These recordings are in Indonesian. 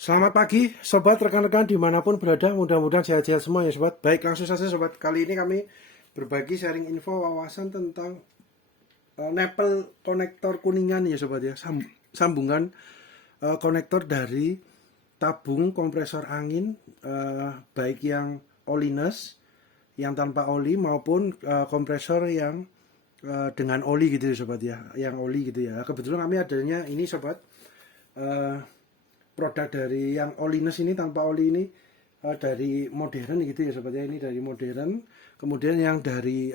Selamat pagi sobat, rekan-rekan dimanapun berada, mudah-mudahan sehat-sehat semua ya sobat. Baik, langsung saja sobat, kali ini kami berbagi sharing info wawasan tentang nepel konektor kuningan ya sobat ya. Sambungan konektor dari tabung kompresor angin, baik yang oliness, yang tanpa oli, maupun kompresor yang dengan oli gitu ya sobat ya, yang oli gitu ya. Kebetulan kami adanya ini sobat, eh, produk dari yang oliness ini, tanpa oli ini, dari modern gitu ya sobat ya. Ini dari modern. Kemudian yang dari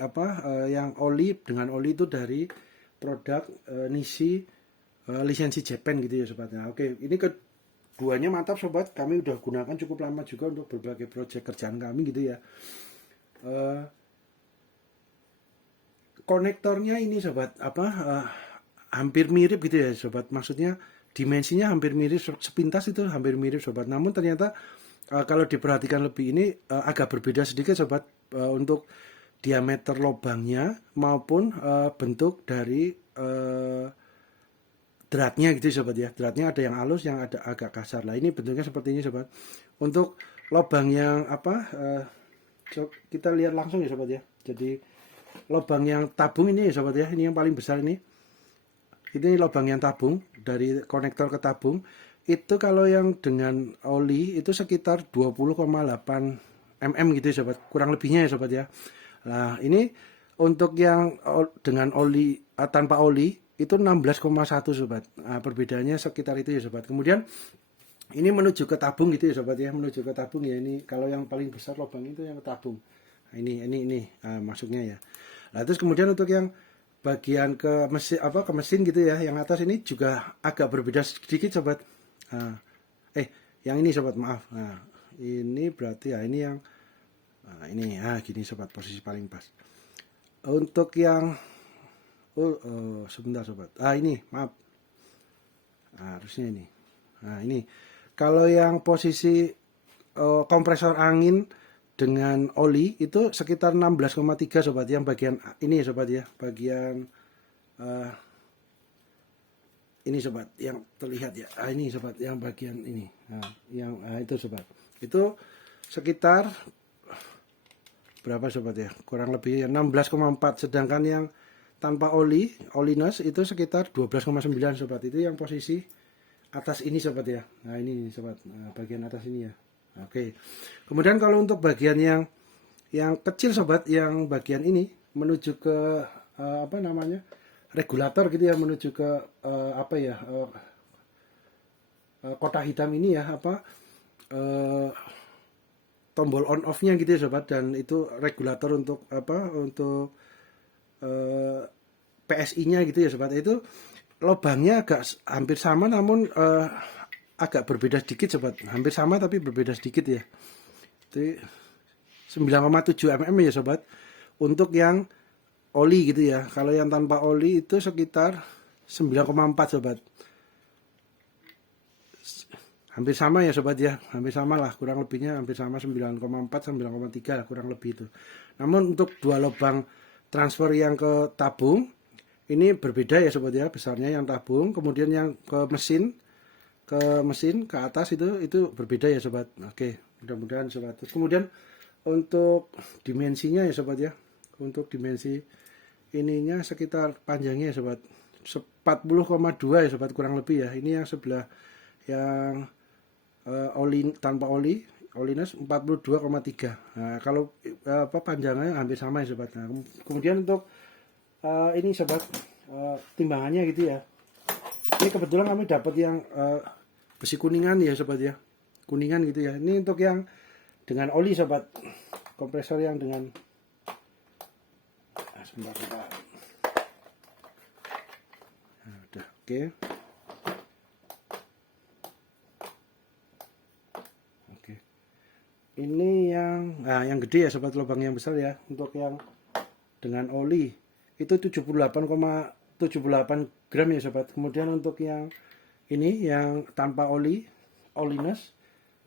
yang oli dengan oli itu dari produk Nishi, lisensi Japan gitu ya sobat. Nah, oke, ini keduanya mantap sobat, kami udah gunakan cukup lama juga untuk berbagai proyek kerjaan kami gitu ya. Eh, Konektornya ini sobat hampir mirip gitu ya sobat, maksudnya dimensinya hampir mirip, sepintas itu hampir mirip sobat, namun ternyata kalau diperhatikan lebih ini agak berbeda sedikit sobat, untuk diameter lubangnya maupun bentuk dari dratnya gitu sobat ya. Dratnya ada yang halus, yang ada agak kasar. Lah ini bentuknya seperti ini sobat. Untuk lubang yang kita lihat langsung ya sobat ya. Jadi lubang yang tabung ini ya sobat ya, ini yang paling besar ini. Ini lubang yang tabung, dari konektor ke tabung. Itu kalau yang dengan oli itu sekitar 20,8 mm gitu ya sobat. Kurang lebihnya ya sobat ya. Nah, ini untuk yang dengan oli, tanpa oli itu 16,1 sobat. Nah, perbedaannya sekitar itu ya sobat. Kemudian ini menuju ke tabung gitu ya sobat ya, menuju ke tabung ya. Ini kalau yang paling besar lubang itu yang ke tabung. Nah, ini masuknya ya. Nah, terus kemudian untuk yang bagian ke mesin, ke mesin gitu ya, yang atas ini juga agak berbeda sedikit sobat. Nah, yang ini sobat, maaf. Nah, ini berarti ya ini yang ini gini sobat, posisi paling pas. Untuk yang sebentar sobat. Ini maaf. Harusnya ini. Nah, ini kalau yang posisi kompresor angin dengan oli itu sekitar 16,3 sobat, yang bagian ini sobat ya, bagian ini sobat yang terlihat ya. Ini sobat yang bagian ini. Itu sobat. Itu sekitar berapa sobat ya? Kurang lebih 16,4, sedangkan yang tanpa oli, oliness itu sekitar 12,9 sobat. Itu yang posisi atas ini sobat ya. Nah, ini sobat. Nah, bagian atas ini ya. Oke. Kemudian kalau untuk bagian yang kecil sobat, yang bagian ini menuju ke regulator gitu ya, menuju ke kotak hitam ini ya, eh, tombol on off-nya gitu ya sobat, dan itu regulator untuk PSI-nya gitu ya sobat. Itu lubangnya agak hampir sama, namun agak berbeda sedikit sobat. Hampir sama tapi berbeda sedikit ya. Itu 9,7 mm ya sobat. Untuk yang oli gitu ya. Kalau yang tanpa oli itu sekitar 9,4 sobat. Hampir sama ya sobat ya, hampir sama lah, kurang lebihnya hampir sama, 9,4 9,3 lah kurang lebih itu. Namun untuk dua lubang transfer yang ke tabung ini berbeda ya sobat ya, besarnya yang tabung, kemudian yang ke mesin ke atas itu berbeda ya sobat. Oke, mudah-mudahan sobat. Terus kemudian untuk dimensinya ya sobat ya, untuk dimensi ininya sekitar panjangnya ya sobat 40,2 ya sobat, kurang lebih ya. Ini yang sebelah yang oli tanpa oli, oliness 42,3. Nah, kalau panjangnya hampir sama ya sobat. Nah, kemudian untuk ini sobat, timbangannya gitu ya. Ini kebetulan kami dapat yang besi kuningan ya sobat ya, kuningan gitu ya. Ini untuk yang dengan oli sobat, kompresor yang dengan sebentar. Nah, udah oke. Ini yang gede ya sobat, lubang yang besar ya. Untuk yang dengan oli itu 78,78 gram ya sobat. Kemudian untuk yang ini yang tanpa oli, oliness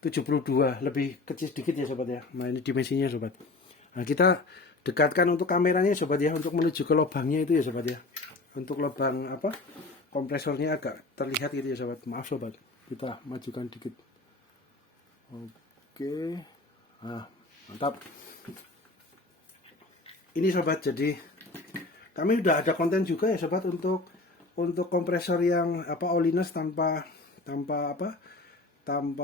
72, lebih kecil sedikit ya sobat ya. Nah, ini dimensinya sobat. Nah, kita dekatkan untuk kameranya sobat ya, untuk menuju ke lubangnya itu ya sobat ya. Untuk lubang kompresornya agak terlihat gitu ya sobat. Maaf sobat, kita majukan dikit. Oke, nah, mantap. Ini sobat, jadi kami udah ada konten juga ya sobat untuk kompresor yang oliness tanpa tanpa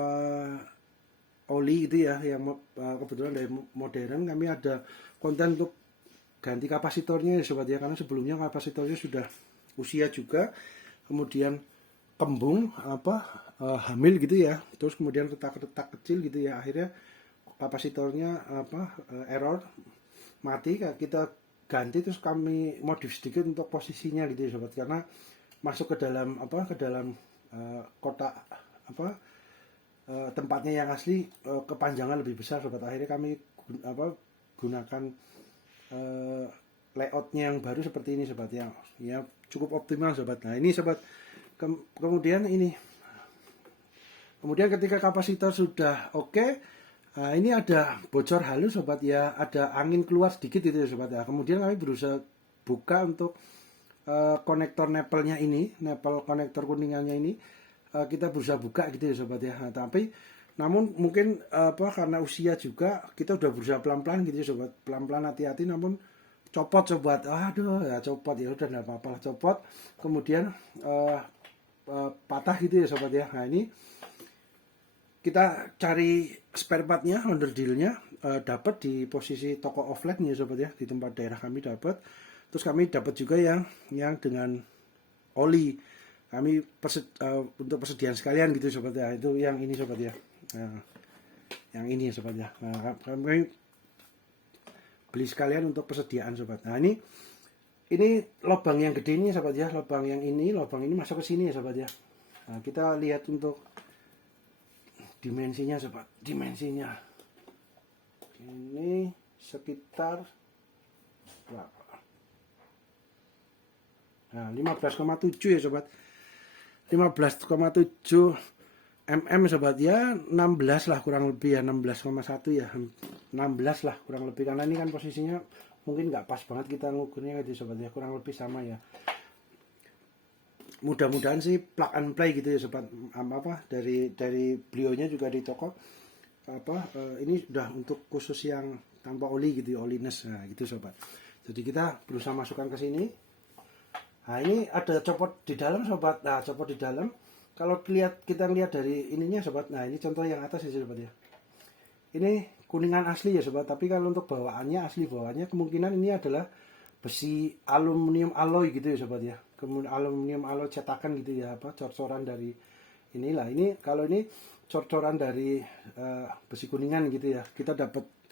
oli gitu ya, yang kebetulan dari modern. Kami ada konten untuk ganti kapasitornya ya sobat ya, karena sebelumnya kapasitornya sudah usia juga, kemudian kembung hamil gitu ya, terus kemudian retak-retak kecil gitu ya, akhirnya kapasitornya error, mati. Kita ganti, terus kami modif sedikit untuk posisinya gitu ya sobat, karena masuk ke dalam kotak tempatnya yang asli kepanjangan lebih besar sobat. Akhirnya kami gunakan layoutnya yang baru seperti ini sobat ya cukup optimal sobat. Nah ini sobat, kemudian ketika kapasitor sudah oke, nah ini ada bocor halus sobat ya, ada angin keluar sedikit itu ya sobat ya. Kemudian kami berusaha buka untuk konektor nepelnya ini, nepel konektor kuningannya ini, kita berusaha buka gitu ya sobat ya. Nah, tapi namun mungkin karena usia juga, kita udah berusaha pelan-pelan gitu ya sobat, pelan-pelan hati-hati, namun copot sobat. Aduh ya copot, ya udah enggak apa-apa, copot kemudian patah gitu ya sobat ya. Nah ini kita cari spare partnya, onderdilnya dapat di posisi toko offline ya sobat ya, di tempat daerah kami dapat. Terus kami dapat juga yang dengan oli, kami untuk persediaan sekalian gitu sobat ya. Itu yang ini sobat ya, yang ini sobat ya. Nah, kami beli sekalian untuk persediaan sobat. Nah ini lubang yang gede ini sobat ya, lubang ini masuk ke sini ya sobat ya. Nah, kita lihat untuk dimensinya sobat, dimensinya ini sekitar berapa? Nah 15,7 ya sobat, 15,7 mm sobat ya, 16 lah kurang lebih ya, 16,1 ya, 16 lah kurang lebih, karena ini kan posisinya mungkin nggak pas banget kita ngukurnya gitu sobat ya, kurang lebih sama ya. Mudah-mudahan sih plug and play gitu ya sobat, dari beliaunya juga di toko ini udah untuk khusus yang tanpa oli gitu, oliness. Nah gitu sobat, jadi kita berusaha masukkan ke sini. Nah ini ada copot di dalam sobat. Nah copot di dalam, kalau kita lihat dari ininya sobat, nah ini contoh yang atas ya sobat ya, ini kuningan asli ya sobat, tapi kalau untuk bawaannya asli bawaannya kemungkinan ini adalah besi aluminium alloy gitu ya sobat ya, kemudian aluminium alloy cetakan gitu ya, cor-coran dari inilah. Ini kalau ini cor-coran dari besi kuningan gitu ya. Kita dapat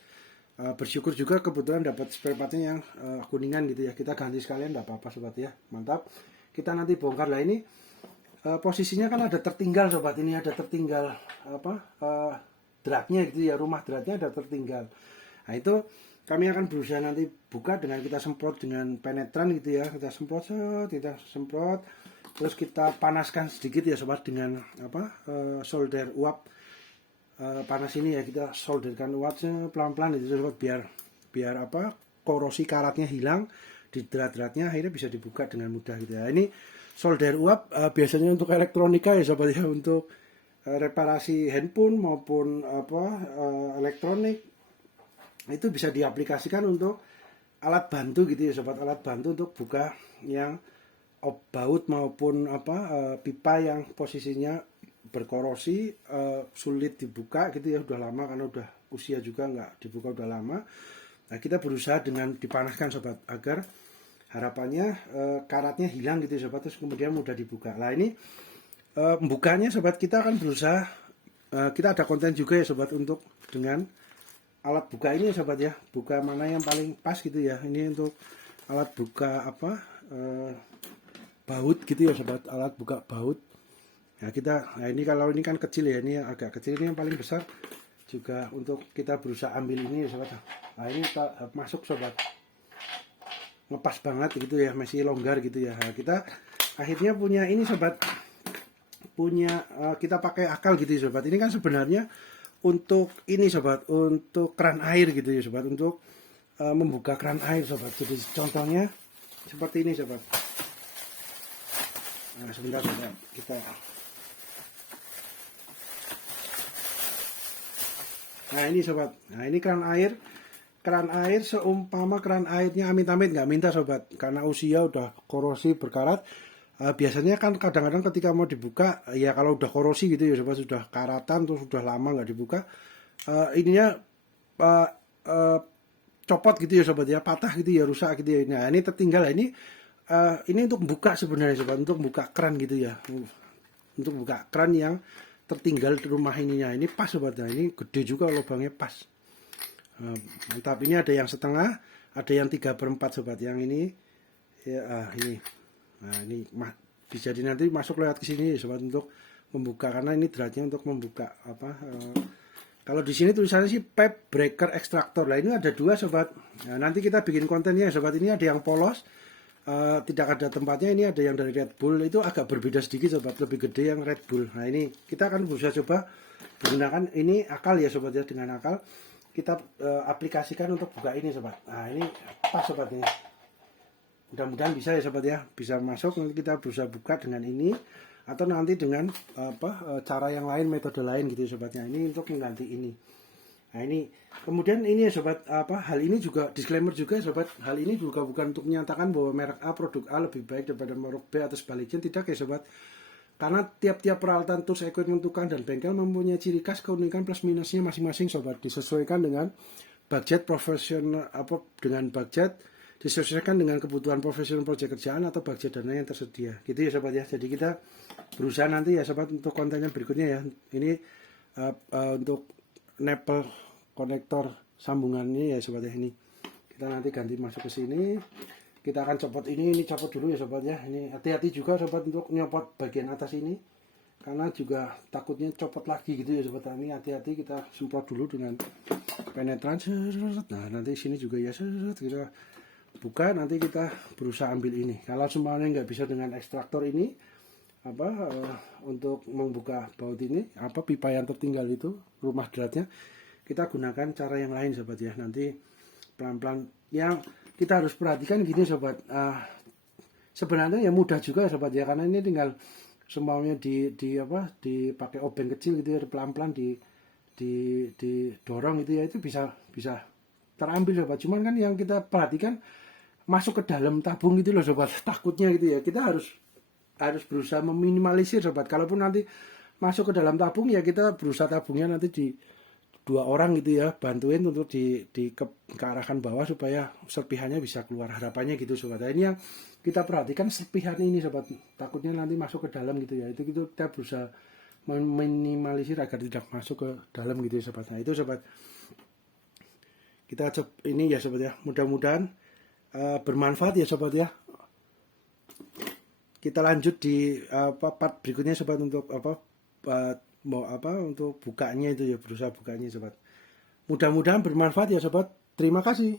bersyukur juga kebetulan dapat spare partnya yang kuningan gitu ya, kita ganti sekalian, enggak apa-apa sobat ya, mantap. Kita nanti bongkar. Lah ini posisinya kan ada tertinggal sobat, ini ada tertinggal dratnya gitu ya, rumah dratnya ada tertinggal. Nah itu kami akan berusaha nanti buka dengan kita semprot dengan penetran gitu ya, kita semprot, terus kita panaskan sedikit ya sobat dengan solder uap panas ini ya, kita solderkan uapnya pelan-pelan itu sobat, biar korosi karatnya hilang di drat-dratnya, akhirnya bisa dibuka dengan mudah gitu ya. Ini solder uap biasanya untuk elektronika ya sobat ya, untuk reparasi handphone maupun elektronik, itu bisa diaplikasikan untuk alat bantu gitu ya sobat, alat bantu untuk buka yang baut maupun pipa yang posisinya berkorosi, sulit dibuka gitu ya, udah lama, karena udah usia juga nggak dibuka udah lama. Nah kita berusaha dengan dipanaskan sobat, agar harapannya karatnya hilang gitu ya sobat, terus kemudian mudah dibuka. Nah ini membukanya sobat, kita akan berusaha, kita ada konten juga ya sobat untuk dengan alat buka ini ya sobat ya, buka mana yang paling pas gitu ya. Ini untuk alat buka baut gitu ya sobat, alat buka baut. Nah ini kalau ini kan kecil ya, ini yang agak kecil, ini yang paling besar juga untuk kita berusaha ambil ini ya sobat. Nah ini kita masuk sobat, ngepas banget gitu ya, masih longgar gitu ya. Nah, kita akhirnya punya ini sobat, kita pakai akal gitu ya sobat. Ini kan sebenarnya untuk ini sobat, untuk keran air gitu ya sobat, untuk membuka keran air sobat. Jadi contohnya seperti ini sobat. Nah sebentar sobat, kita Nah ini sobat, nah ini keran air seumpama keran airnya amit-amit nggak minta sobat, karena usia udah korosi berkarat. Biasanya kan kadang-kadang ketika mau dibuka, ya kalau udah korosi gitu ya sobat, sudah karatan terus sudah lama nggak dibuka, ininya uh, uh, copot gitu ya sobat ya, patah gitu ya, rusak gitu ya. Nah ini tertinggal, ini untuk buka sebenarnya sobat, untuk buka keran gitu ya, untuk buka keran yang tertinggal di rumah ininya. Ini pas sobat, nah ini gede juga lubangnya pas. Mantap. Ini ada yang setengah, ada yang 3/4 sobat. Yang ini ya, ini. Nah ini bisa nanti masuk lewat ke sini sobat untuk membuka, karena ini dratnya untuk membuka apa. Kalau di sini tulisannya sih pipe breaker extractor. Lah ini ada 2 sobat. Nah, nanti kita bikin kontennya sobat. Ini ada yang polos, tidak ada tempatnya. Ini ada yang dari Red Bull, itu agak berbeda sedikit sobat, lebih gede yang Red Bull. Nah ini kita akan berusaha coba menggunakan ini akal ya sobat ya, dengan akal kita aplikasikan untuk buka ini sobat. Nah ini pas sobat ini, mudah-mudahan bisa ya sobat ya, bisa masuk. Nanti kita berusaha buka dengan ini, atau nanti dengan cara yang lain, metode lain gitu ya sobatnya. Ini untuk mengganti ini. Nah ini kemudian ini ya sobat, hal ini juga disclaimer juga ya sobat, hal ini juga bukan untuk menyatakan bahwa merek A, produk A lebih baik daripada merek B atau sebaliknya, tidak ya sobat. Karena tiap-tiap peralatan, tools, equipment, tukang, dan bengkel mempunyai ciri khas, keunikan, plus minusnya masing-masing sobat. Disesuaikan dengan budget profesional, dengan budget disesuaikan dengan kebutuhan profesional proyek kerjaan atau budget dana yang tersedia. Gitu ya sobat ya. Jadi kita berusaha nanti ya sobat untuk kontennya berikutnya ya. Ini untuk nipple konektor sambungannya ya sobat ya. Ini kita nanti ganti masuk ke sini. Kita akan copot ini copot dulu ya sobat ya. Ini hati-hati juga sobat untuk nyopot bagian atas ini, karena juga takutnya copot lagi gitu ya sobat. Ini hati-hati, kita semprot dulu dengan penetran. Nah nanti sini juga ya, kita buka, nanti kita berusaha ambil ini. Kalau semuanya nggak bisa dengan ekstraktor ini, untuk membuka baut ini, pipa yang tertinggal itu, rumah dratnya, kita gunakan cara yang lain sobat ya. Nanti pelan-pelan yang kita harus perhatikan gini sobat, sebenarnya ya mudah juga sobat ya, karena ini tinggal semuanya dipakai obeng kecil gitu ya, pelan-pelan didorong gitu ya, itu bisa terambil sobat. Cuman kan yang kita perhatikan masuk ke dalam tabung gitu loh sobat, takutnya gitu ya. Kita harus berusaha meminimalisir sobat. Kalaupun nanti masuk ke dalam tabung ya, kita berusaha tabungnya nanti di 2 orang gitu ya, bantuin untuk ke arahkan bawah supaya serpihannya bisa keluar, harapannya gitu sobat. Nah, ini yang kita perhatikan, serpihan ini sobat, takutnya nanti masuk ke dalam gitu ya. Itu kita berusaha meminimalisir agar tidak masuk ke dalam gitu ya sobat. Nah itu sobat, kita ini ya sobat ya, mudah-mudahan bermanfaat ya sobat ya. Kita lanjut di part berikutnya sobat, untuk untuk bukanya itu ya, berusaha bukanya sobat. Mudah-mudahan bermanfaat ya sobat. Terima kasih.